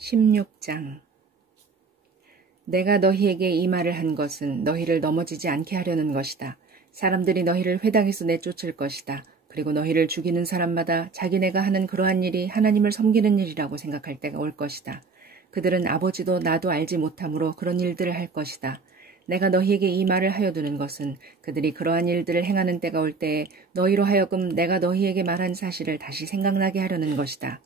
16장. 내가 너희에게 이 말을 한 것은 너희를 넘어지지 않게 하려는 것이다. 사람들이 너희를 회당에서 내쫓을 것이다. 그리고 너희를 죽이는 사람마다 자기네가 하는 그러한 일이 하나님을 섬기는 일이라고 생각할 때가 올 것이다. 그들은 아버지도 나도 알지 못하므로 그런 일들을 할 것이다. 내가 너희에게 이 말을 하여 두는 것은 그들이 그러한 일들을 행하는 때가 올 때에 너희로 하여금 내가 너희에게 말한 사실을 다시 생각나게 하려는 것이다.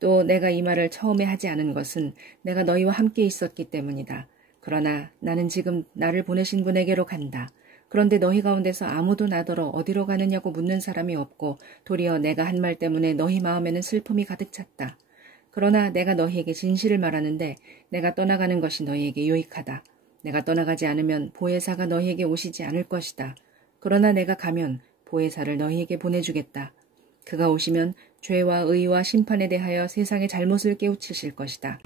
또 내가 이 말을 처음에 하지 않은 것은 내가 너희와 함께 있었기 때문이다. 그러나 나는 지금 나를 보내신 분에게로 간다. 그런데 너희 가운데서 아무도 나더러 어디로 가느냐고 묻는 사람이 없고 도리어 내가 한 말 때문에 너희 마음에는 슬픔이 가득 찼다. 그러나 내가 너희에게 진실을 말하는데 내가 떠나가는 것이 너희에게 유익하다. 내가 떠나가지 않으면 보혜사가 너희에게 오시지 않을 것이다. 그러나 내가 가면 보혜사를 너희에게 보내주겠다. 그가 오시면 죄와 의와 심판에 대하여 세상의 잘못을 깨우치실 것이다.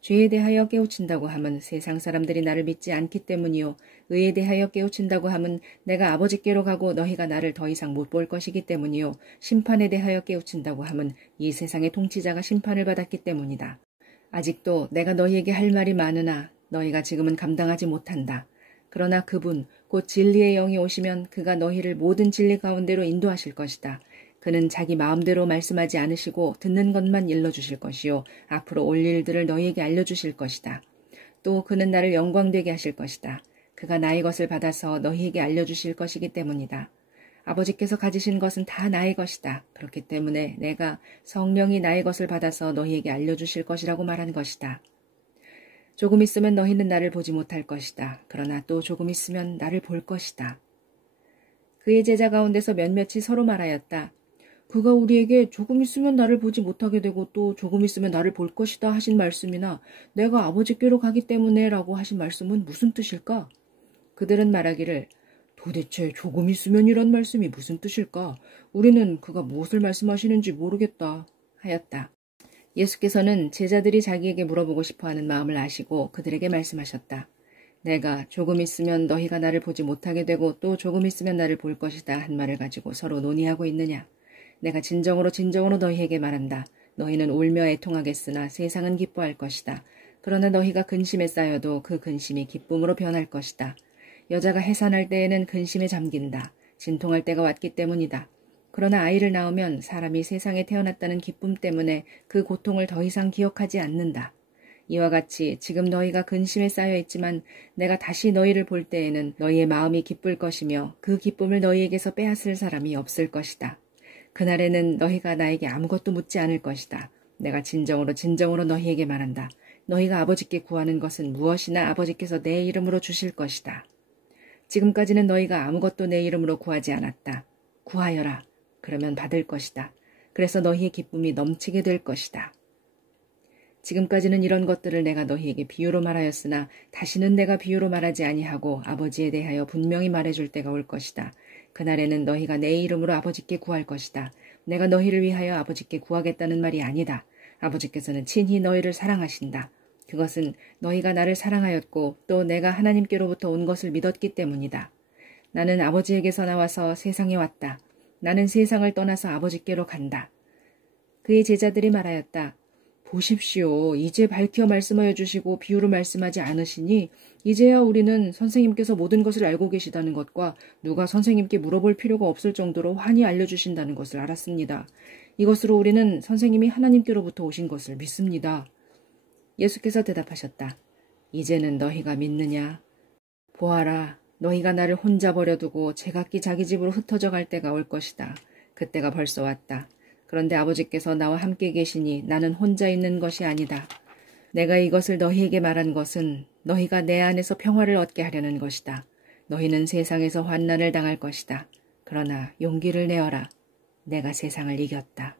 죄에 대하여 깨우친다고 함은 세상 사람들이 나를 믿지 않기 때문이요. 의에 대하여 깨우친다고 함은 내가 아버지께로 가고 너희가 나를 더 이상 못 볼 것이기 때문이요. 심판에 대하여 깨우친다고 함은 이 세상의 통치자가 심판을 받았기 때문이다. 아직도 내가 너희에게 할 말이 많으나 너희가 지금은 감당하지 못한다. 그러나 그분 곧 진리의 영이 오시면 그가 너희를 모든 진리 가운데로 인도하실 것이다. 그는 자기 마음대로 말씀하지 않으시고 듣는 것만 일러주실 것이요. 앞으로 올 일들을 너희에게 알려주실 것이다. 또 그는 나를 영광되게 하실 것이다. 그가 나의 것을 받아서 너희에게 알려주실 것이기 때문이다. 아버지께서 가지신 것은 다 나의 것이다. 그렇기 때문에 내가 성령이 나의 것을 받아서 너희에게 알려주실 것이라고 말한 것이다. 조금 있으면 너희는 나를 보지 못할 것이다. 그러나 또 조금 있으면 나를 볼 것이다. 그의 제자 가운데서 몇몇이 서로 말하였다. 그가 우리에게 조금 있으면 나를 보지 못하게 되고 또 조금 있으면 나를 볼 것이다 하신 말씀이나 내가 아버지께로 가기 때문에 라고 하신 말씀은 무슨 뜻일까? 그들은 말하기를 도대체 조금 있으면 이런 말씀이 무슨 뜻일까? 우리는 그가 무엇을 말씀하시는지 모르겠다 하였다. 예수께서는 제자들이 자기에게 물어보고 싶어하는 마음을 아시고 그들에게 말씀하셨다. 내가 조금 있으면 너희가 나를 보지 못하게 되고 또 조금 있으면 나를 볼 것이다 한 말을 가지고 서로 논의하고 있느냐? 내가 진정으로 너희에게 말한다. 너희는 울며 애통하겠으나 세상은 기뻐할 것이다. 그러나 너희가 근심에 쌓여도 그 근심이 기쁨으로 변할 것이다. 여자가 해산할 때에는 근심에 잠긴다. 진통할 때가 왔기 때문이다. 그러나 아이를 낳으면 사람이 세상에 태어났다는 기쁨 때문에 그 고통을 더 이상 기억하지 않는다. 이와 같이 지금 너희가 근심에 쌓여 있지만 내가 다시 너희를 볼 때에는 너희의 마음이 기쁠 것이며 그 기쁨을 너희에게서 빼앗을 사람이 없을 것이다. 그날에는 너희가 나에게 아무것도 묻지 않을 것이다. 내가 진정으로 너희에게 말한다. 너희가 아버지께 구하는 것은 무엇이나 아버지께서 내 이름으로 주실 것이다. 지금까지는 너희가 아무것도 내 이름으로 구하지 않았다. 구하여라. 그러면 받을 것이다. 그래서 너희의 기쁨이 넘치게 될 것이다. 지금까지는 이런 것들을 내가 너희에게 비유로 말하였으나 다시는 내가 비유로 말하지 아니하고 아버지에 대하여 분명히 말해줄 때가 올 것이다. 그날에는 너희가 내 이름으로 아버지께 구할 것이다. 내가 너희를 위하여 아버지께 구하겠다는 말이 아니다. 아버지께서는 친히 너희를 사랑하신다. 그것은 너희가 나를 사랑하였고 또 내가 하나님께로부터 온 것을 믿었기 때문이다. 나는 아버지에게서 나와서 세상에 왔다. 나는 세상을 떠나서 아버지께로 간다. 그의 제자들이 말하였다. 보십시오. 이제 밝혀 말씀하여 주시고 비유로 말씀하지 않으시니 이제야 우리는 선생님께서 모든 것을 알고 계시다는 것과 누가 선생님께 물어볼 필요가 없을 정도로 환히 알려주신다는 것을 알았습니다. 이것으로 우리는 선생님이 하나님께로부터 오신 것을 믿습니다. 예수께서 대답하셨다. 이제는 너희가 믿느냐? 보아라. 너희가 나를 혼자 버려두고 제각기 자기 집으로 흩어져 갈 때가 올 것이다. 그때가 벌써 왔다. 그런데 아버지께서 나와 함께 계시니 나는 혼자 있는 것이 아니다. 내가 이것을 너희에게 말한 것은 너희가 내 안에서 평화를 얻게 하려는 것이다. 너희는 세상에서 환난을 당할 것이다. 그러나 용기를 내어라. 내가 세상을 이겼다.